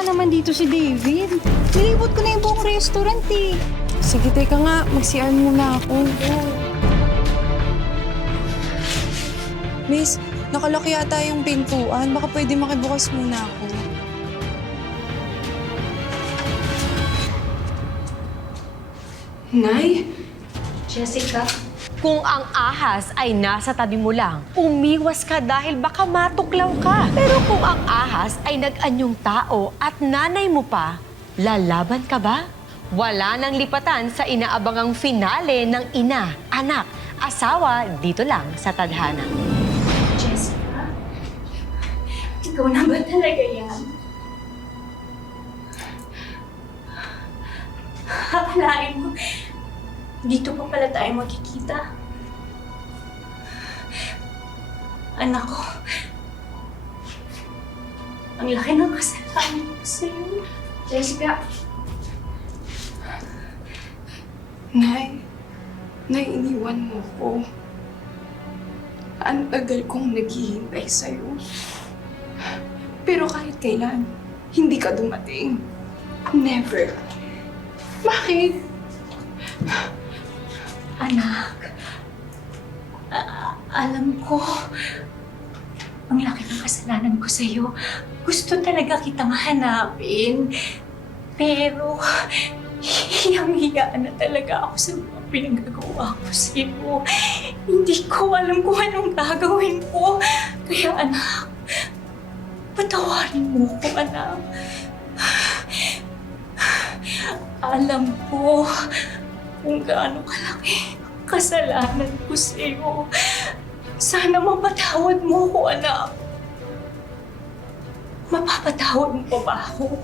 nga naman dito si David. Nilibot ko na yung buong restaurant eh. Sige, teka nga. Mag-CR muna ako. Miss, nakalak yata yung pintuan. Baka pwede makibukas muna ako. Nay? Jessica, kung ang ahas ay nasa tabi mo lang, umiwas ka dahil baka matuklaw ka. Pero kung ang ahas ay nag-anyong tao at nanay mo pa, lalaban ka ba? Wala nang lipatan sa inaabangang finale ng ina, anak, asawa dito lang sa Tadhana. Jessica, ikaw na ba talaga yan? Akalain mo, dito pa pala tayo magkikita. Anak ko, ang laki ng kasalanan ko sa'yo. Jessica, Nay, iniwan mo ko. Ang tagal kong naghihintay sa'yo. Pero kahit kailan, hindi ka dumating. Never. Bakit? anak, alam ko, ang laki ng kasalanan ko sa'yo. Gusto talaga kitang hanapin. Pero, hiyang-hiya na talaga ako sa mga pinagagawa ko sa'yo. Hindi ko alam kung anong gagawin ko. Kaya anak, patawarin mo ko, anak. Alam ko kung gaano kalaki ang kasalanan ko sa'yo. Sana mapatawad mo ko, anak. Mapapatawad mo pa ba ako?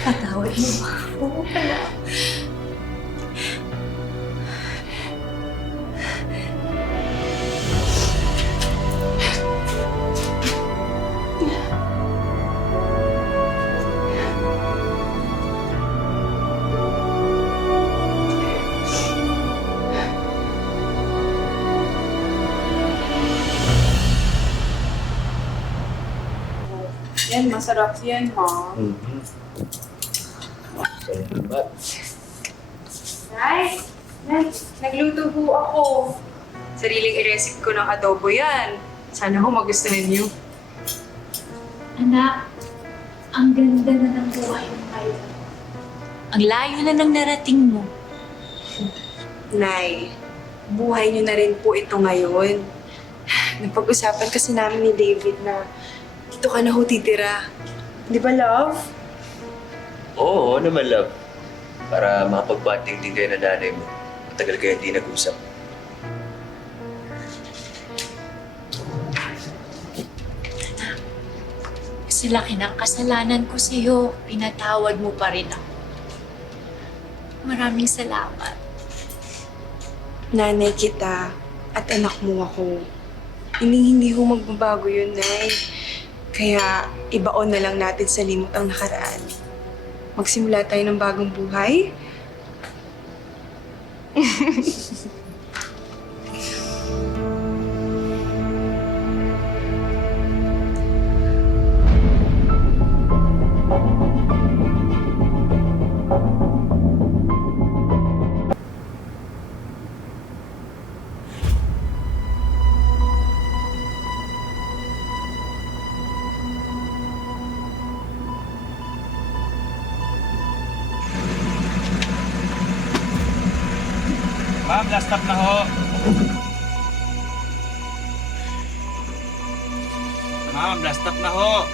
Patawad mo ba ako, anak? Yan, masarap yan, ha? Salamat. Nay, nagluto po ako. Sariling i-recipe ko ng adobo yan. Sana ho magustuhan niyo. Anak, ang ganda na ng buhay mo ngayon. Ang layo na ng narating mo. Nay, buhay niyo na rin po ito ngayon. Napag-usapan kasi namin ni David na dito ka na ho titira. Di ba, love? Oo naman, love. Para makapag-bonding din kayo na nanay mo. Matagal kayo hindi nag-usap. Sa laki ng kasalanan ko sa'yo, pinatawad mo pa rin ako. Maraming salamat. Nanay kita at anak mo ako. Hindi ho magbabago yun, Nay. Kaya ibaon na lang natin sa limot ang nakaraan. Magsimula tayo ng bagong buhay. Ma'am, last stop na ho. Ma'am, last stop na ho.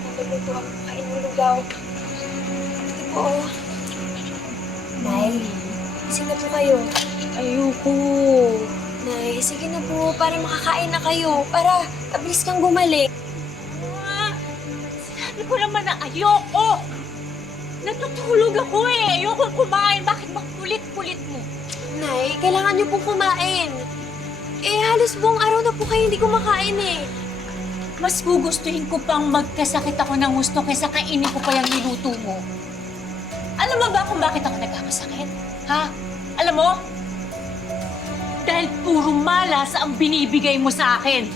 nagluluto ako kain ng lugaw. Ito po. Nay, gising na po kayo. Ayoko. Nay, sige na po, para makakain na kayo. Para mabilis kang bumalik. Sinabi ko naman na ayoko! Natutulog ako eh! Ayoko kumain. Bakit bang kulit-kulit mo? Nay, kailangan niyo pong kumain. Eh, halos buong araw na po kayo hindi kumakain eh. Mas gugustuhin ko pang magkasakit ako ng gusto kaysa kainin ko pa yung niluto mo. Alam mo ba kung bakit ako nagkakasakit? Ha? Alam mo? Dahil puro malas ang binibigay mo sa akin.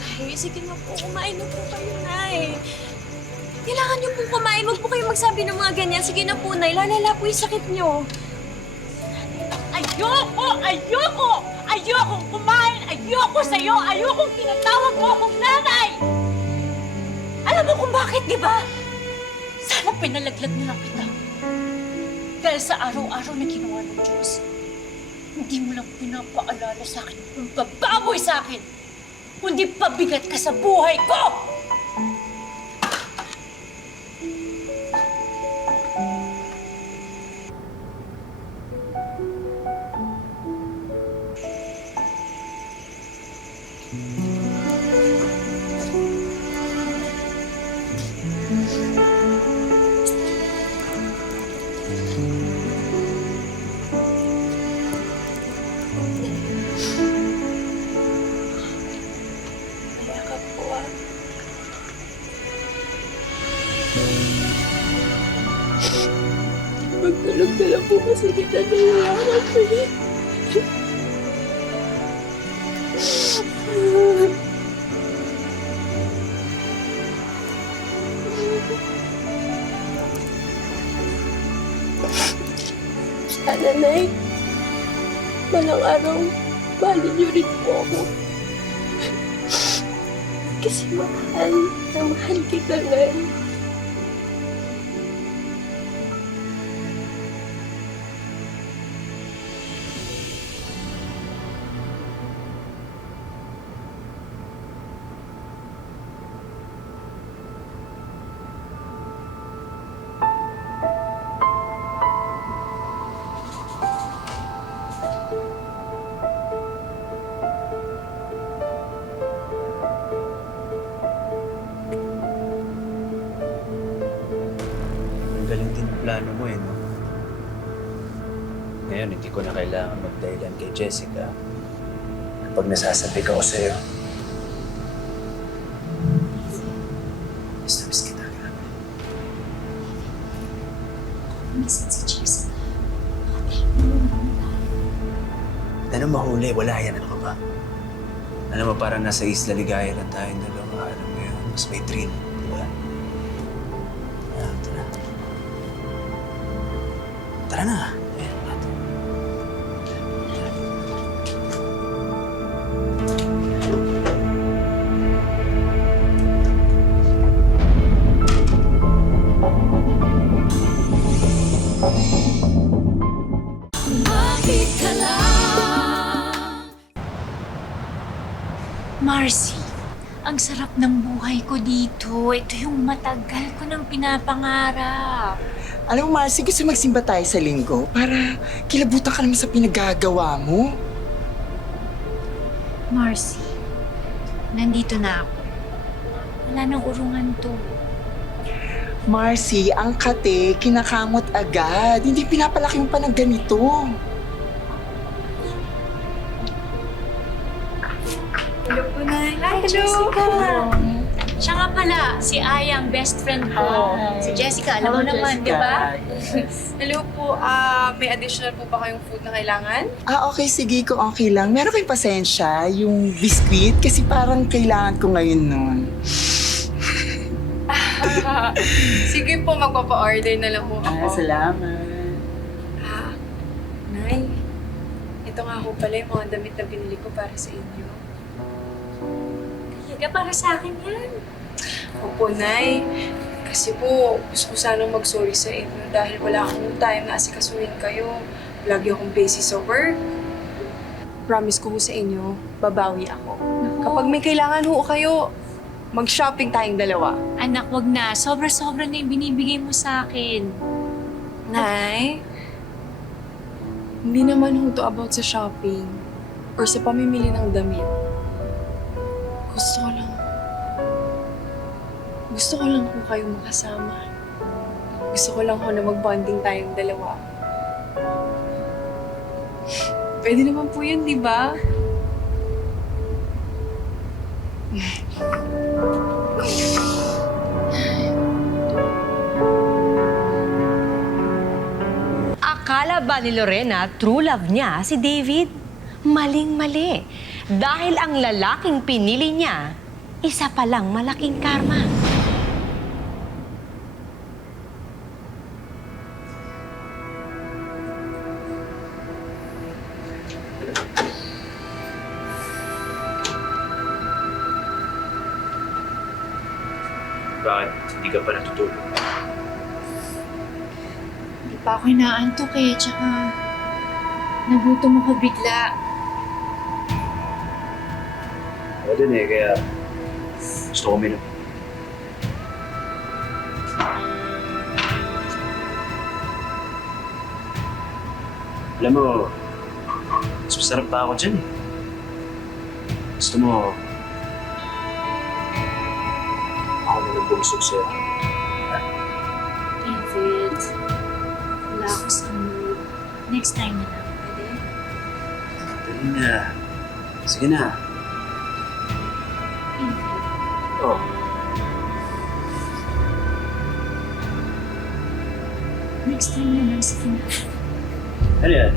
Nay, sige na po, kumain na po kayo, Nay. Kailangan niyo pong kumain. Huwag po kayo magsabi ng mga ganyan. Sige na po, Nay. Lalala po yung sakit niyo. Ayoko! Ayoko! Ayokong kumain! Ayoko sa'yo! Ayokong tinatawag mo akong nanay! Alam mo kung bakit, di ba? Sana pinalaglag na lang kita. Dahil sa araw-araw na ginawa ng Diyos, hindi mo lang pinapaalala sa akin yung bababoy sa akin, kundi pabigat ka sa buhay ko! Mayakap po ah. Magtulog na lang po kasi kita naiyakan ko eh. Sana, Nay. Balang araw, mahalin niyo rin po ako. Kasi mahal na mahal kita, Nay. Ang galing din ang plano mo eh, no? Ngayon, hindi ko na kailangan magdahilan kay Jessica kapag nasasabik ako sa'yo. Miss na miss kita, grabe. Minsan si Jessica. Ano mahuli? Wala yan. Ano ka ba? Alam mo, parang nasa Isla Ligaya lang tayong dalawa. Alam mo yun, mas may thrill. Di ba? Tara. Tara na. Ayan natin. Marcy, ang sarap ng buhay ko dito. Ito yung matagal ko nang pinapangarap. Alam mo, Marcy, gusto magsimba tayo sa linggo para kilabutan ka naman sa pinagagawa mo. Marcy, nandito na ako. Wala nang urungan to. Marcy, ang kate, kinakamot agad. Hindi pinapalaki mo pa ng ganito. Hello po, Nay. Hi, Jessica. Siya nga pala, si Ayang, best friend ko. Si Jessica, alam mo naman, di ba? Hello po, may additional po ba kayong food na kailangan? Okay, sige, kung okay lang. Meron kayong pasensya, yung biscuit, kasi parang kailangan ko ngayon nun. Sige po, magpapa-order na lang po ako. Salamat. Nay, ito nga po pala yung mga damit na binili ko para sa inyo. Talaga, para sa akin yan. Opo, Nay. Kasi po, gusto ko sanang mag-sorry sa inyo dahil wala akong time na asikasuhin kayo. Lagi akong busy sa work. Promise ko sa inyo, babawi ako. Kapag may kailangan ho kayo, Mag-shopping tayong dalawa. Anak, wag na. Sobra-sobra na yung binibigay mo sa akin. Nay, hindi naman ho to about sa shopping or sa pamimili ng damit. Gusto ko lang ho kayong makasama. Gusto ko lang ho na mag-bonding tayong dalawa. Pwede naman po yun, di ba? Akala ba ni Lorena true love niya si David? Maling-mali. Dahil ang lalaking pinili niya, isa palang malaking karma. Bakit? Hindi ka pa natutulog? Hindi pa ako inaantok eh. Tsaka, nagutom ako bigla. Ako din eh, kaya gusto ko minum. Alam mo, mas masarap pa ako dyan eh. Gusto mo, ako na nagbungsog sa'yo. David, wala ako sa mood. Next time na lang, pwede? Dali na. Sige na. David, Oh. next time na lang, sige na. Ano yan?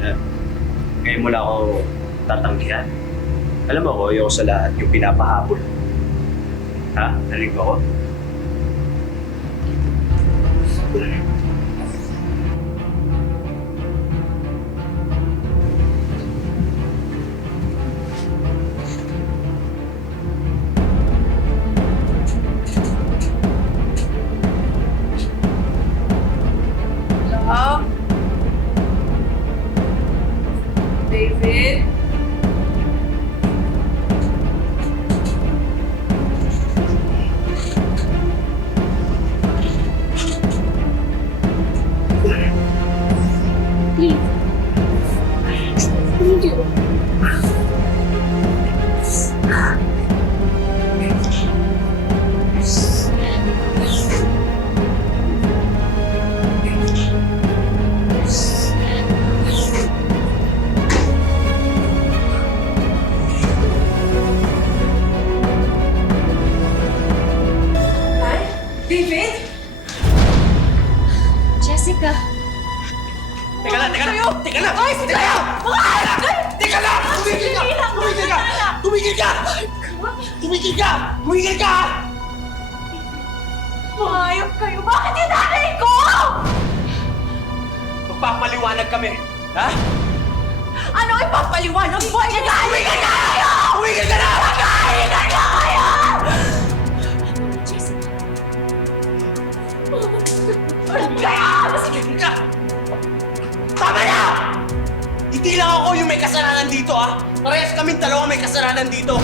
Ngayon mo lang ako tatanggihan. Alam mo ko, ayoko sa lahat yung pinapahabol. Ha? Narinig mo ako? Love? David? David? Jessica! Teka lang! Teka lang! Tumigil ka! Tumigil ka! Mayayop kayo! Bakit yung nanay ko? Magpapaliwanag kami! Ha? Ano ipapaliwanag mo? Tumigil ka kayo! Tumigil ka na! Tumigil ka kayo! Tumigil ka! Tama na! Hindi lang ako yung may kasalanan dito, ha? Parehas kaming dalawa may kasalanan dito.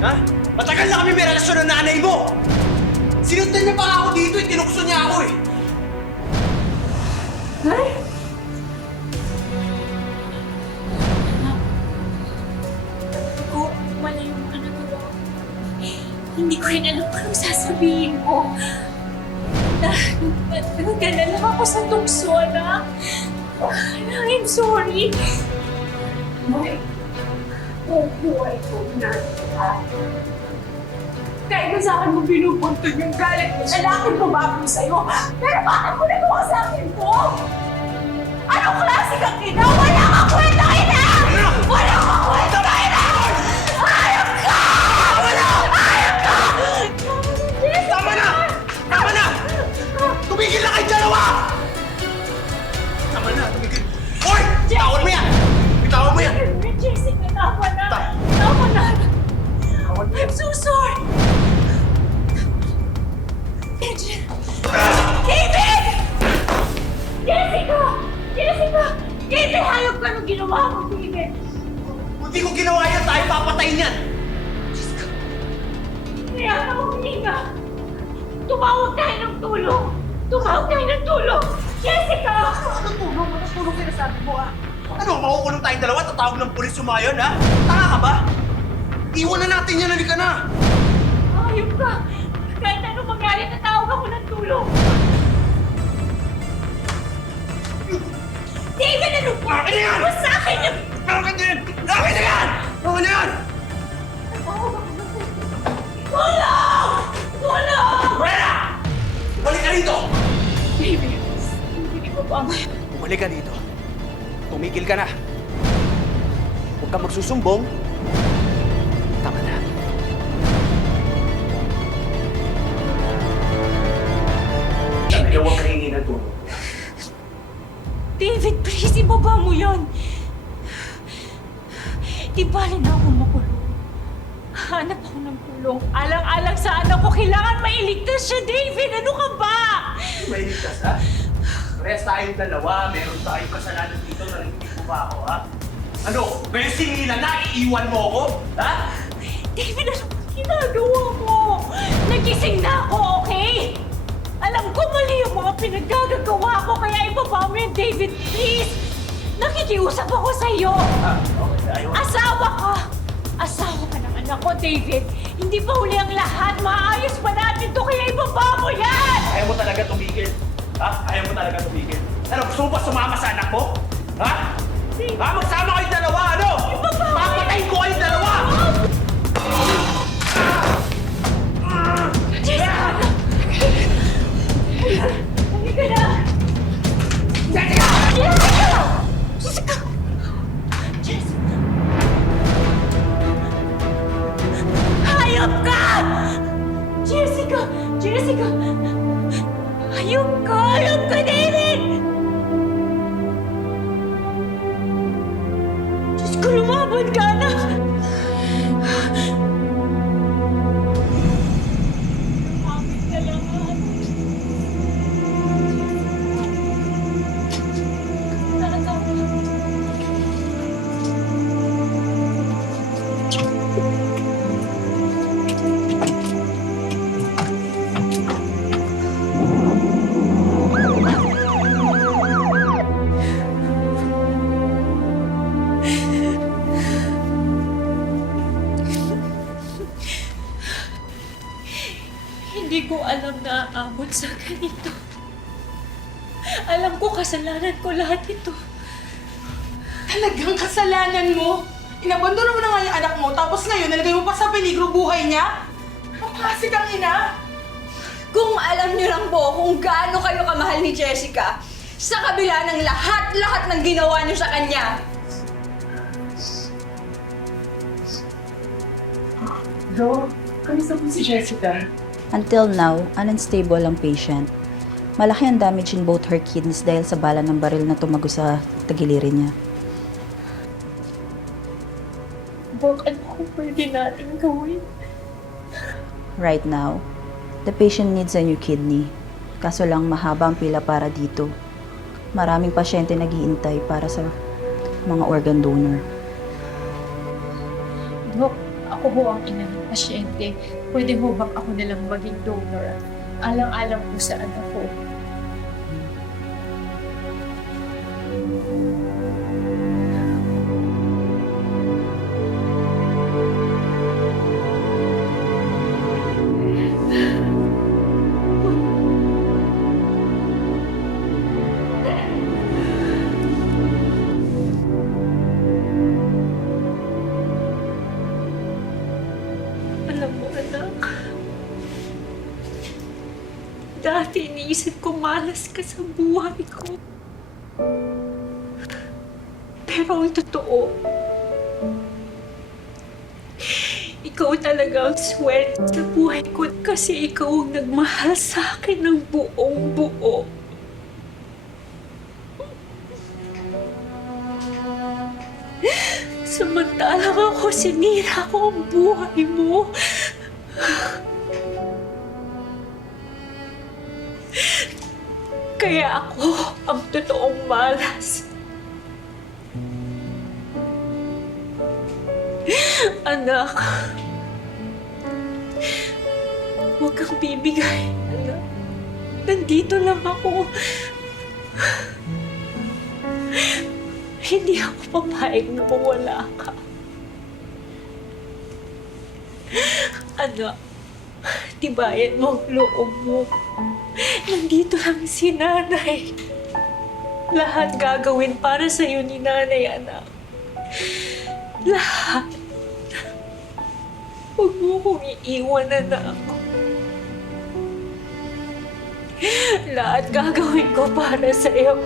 Ha? Matagal na kami may relasyon ng nanay mo! Sinundan niya pa nga ako dito, tinukso niya ako eh! Ko, wala yung anak ko. Hindi ko rin alam kung anong sasabihin ko. Nagdala lang ako sa tukso, anak. I'm sorry. Buhay ko na. Kahit na sa akin mo binubuntun yung galit mo, lalaki mo bago sa'yo. Pero bakit mo nagawa sa akin to? Anong klase kang ina? Wala kang kwenta ina! Wala kang kwenta na ina! Ayok ka! Ayok ka! Tama na! Tama na! Tumigil na kayo dalawa! Tama na, tumigil. Hoy! Bitawan mo yan! Bitawan mo yan! Jessica, tama na. Tama na. I'm so sorry. David! Jessica! Jessica! David, hayop ka nung ginawa mo, David! Kung di ko ginawa yan, tayo papatayin yan! Kaya ka huminga. Tumawag tayo ng tulong. Tumawag tayo ng tulong. Jessica! Anong tulong? Anong tulong sinasabi mo, ha? Ano, makukulong tayong dalawa? Tatawag ng pulis sumayon, ha? Tanga ka ba? Iwan na natin yan, halika na! Ayun ka! Kahit anong mangyari, natawag ako ng tulong. David, ano ba? Akin na yan! Ano sa akin yung... Akin na yan! Akin na yan! Akin na yan! Tulong! Tulong! Rhea! Balik ka dito! David, hindi ko pa Bumalik ka dito. Tumigil ka na. Huwag kang magsusumbong. Tama na. Kaya huwag ka hingi ng tulong. David, please, ibaba mo yan. Di bali na ako makulong. Hanap ako ng tulong. Alang-alang sa anak ko, kailangan mailigtas siya, David! Ano ka ba? May ligtas, ha? Rest tayong dalawa. Meron tayong kasalanan dito. Narinig mo ba ako, ha? Ano? Ngayon singilan na? Iiwan mo ako? Ha? David, ano ba ginagawa mo? Nagising na ako, okay? Alam ko mali yung mga pinaggagawa ko, kaya ibaba mo yan, David, please! Nakikiusap ako sa iyo. Okay tayo. Asawa ka! Asawa ka ng anak ko, David. Hindi pa huli ang lahat. Maayos pa natin to, kaya ibaba mo yan! Ayaw mo talaga tumigil? Ha? Ayaw mo talaga tumigil? Ano, gusto mo ba sumama sa anak mo? Ha? Ha? Magsama kayong dalawa, ano? Papatayin ko kayong dalawa! Halika na! Jessica! Jessica! Jessica! Hayop ka! Jessica! Jessica! Hayop ka! Hayop ka, David! Diyos ko, lumaban ka na! Lumapit ka lang, ha? Hindi ko alam na aabot sa ganito. Alam ko kasalanan ko lahat ito. Talagang kasalanan mo? Inabandono mo na nga yung anak mo, tapos ngayon nalagay mo pa sa peligro buhay niya? Ang klase kang ina? Kung alam niyo lang po kung gaano kayo kamahal ni Jessica, sa kabila ng lahat-lahat ng ginawa niyo sa kanya. Do, kamusta po si Jessica? Until now, unstable ang patient. Malaki ang damage in both her kidneys dahil sa bala ng baril na tumago sa tagiliran niya. Dok, ano kung pwede natin gawin? Right now, the patient needs a new kidney. Kaso lang mahaba ang pila para dito. Maraming pasyente naghihintay para sa mga organ donor. Dok, ako ho ang ina ng pasyente. Pwede ho bang ako nalang maging donor? Alang-alang po sa anak ko. Alam mo, anak, dati iniisip ko malas ka sa buhay ko. Pero ang totoo, ikaw talaga ang swerte sa buhay ko kasi ikaw ang nagmahal sa akin ng buong buo. Samantalang ako, sinira ko ang buhay mo. Kaya ako ang totoong malas. Anak, Huwag kang bibigay, anak. Nandito lang ako. Hindi ako papayag na mawala ka. Anak, tibayan mo ang loob mo. Nandito lang si nanay. Lahat gagawin para sa'yo ni nanay, anak. Lahat. Huwag mo kong iiwan, anak. Lahat gagawin ko para sa'yo.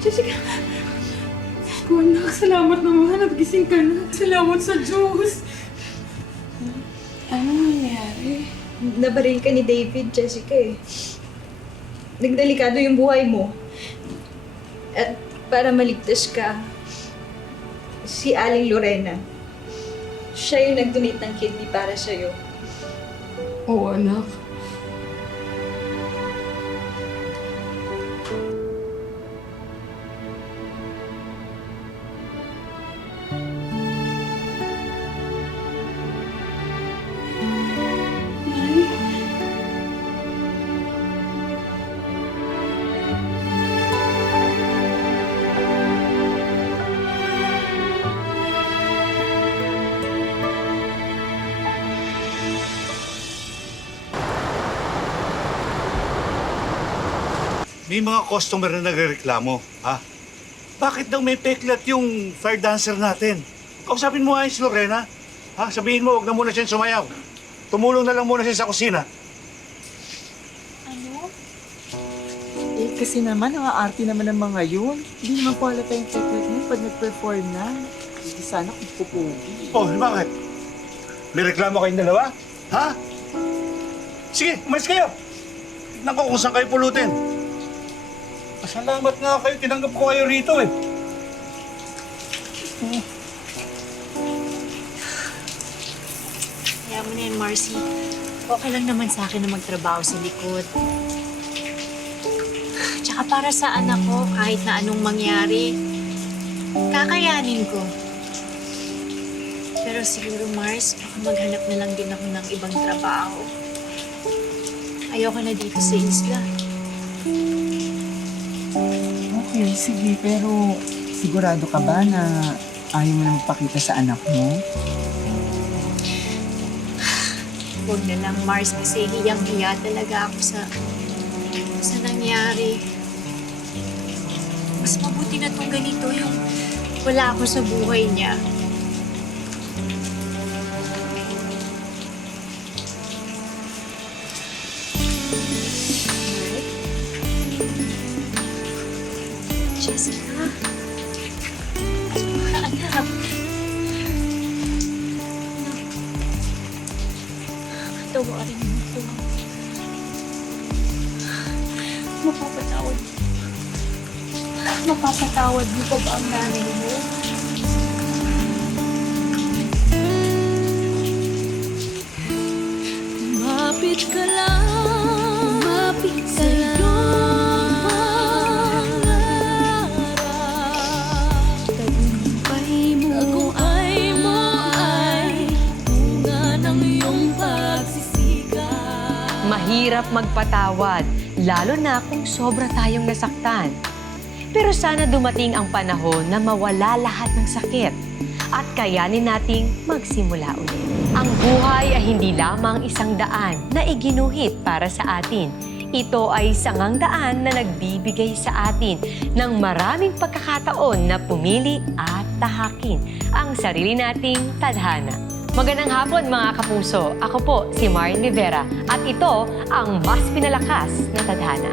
Jessica! Ko, anak, salamat naman at gising ka na. Salamat sa Diyos. Ano nangyari? Nabaril ka ni David, Jessica eh. Nagdelikado yung buhay mo. At para maligtas ka, si Aling Lorena, siya yung nag-donate ng kidney para sa'yo. Oo, anak. May mga customer na nagreklamo, ha? Bakit daw may peklat yung fire dancer natin? Kausapin mo nga si Lorena, ha? Sabihin mo, huwag na muna siya sumayaw. Tumulong na lang muna siya sa kusina. Eh, kasi naman, ang aarte naman ng mga yun. Hindi naman qualify yung technique mo pag nag-perform na. Hindi sana kung pupugi. Oh, bakit? May reklamo kayong dalawa? Ha? Sige, umalis kayo. Tignan ko kung saan kayo pulutin. Pasalamat nga kayo, tinanggap ko kayo rito eh. Kaya mo na yan, Marcy. Okay lang naman sa akin na magtrabaho sa likod. Tsaka para sa anak ko, kahit na anong mangyari, kakayanin ko. Pero siguro, Mars, baka maghanap na lang din ako ng ibang trabaho. Ayoko na dito sa isla. Okay, sige. Pero sigurado ka ba na ayaw mo na magpakita sa anak mo? Huwag na lang, Mars, kasi hiyang-hiya talaga ako sa nangyari. Mas mabuti na itong ganito yung wala ako sa buhay niya. Jessica. Anak. Tawarin mo ko. Mapapatawad mo pa ba ang nanay mo? Mapit ka lang, mapit ka lang. Tagumpay mo ay bunga ng iyong pagsisikap. Mahirap magpatawad, lalo na kung sobra tayong nasaktan. Pero sana dumating ang panahon na mawala lahat ng sakit at kayanin nating magsimula ulit. Ang buhay ay hindi lamang isang daan na iginuhit para sa atin. Ito ay sangang daan na nagbibigay sa atin ng maraming pagkakataon na pumili at tahakin ang sarili nating tadhana. Magandang hapon mga kapuso. Ako po si Marin Rivera at ito ang Mas Pinalakas na Tadhana.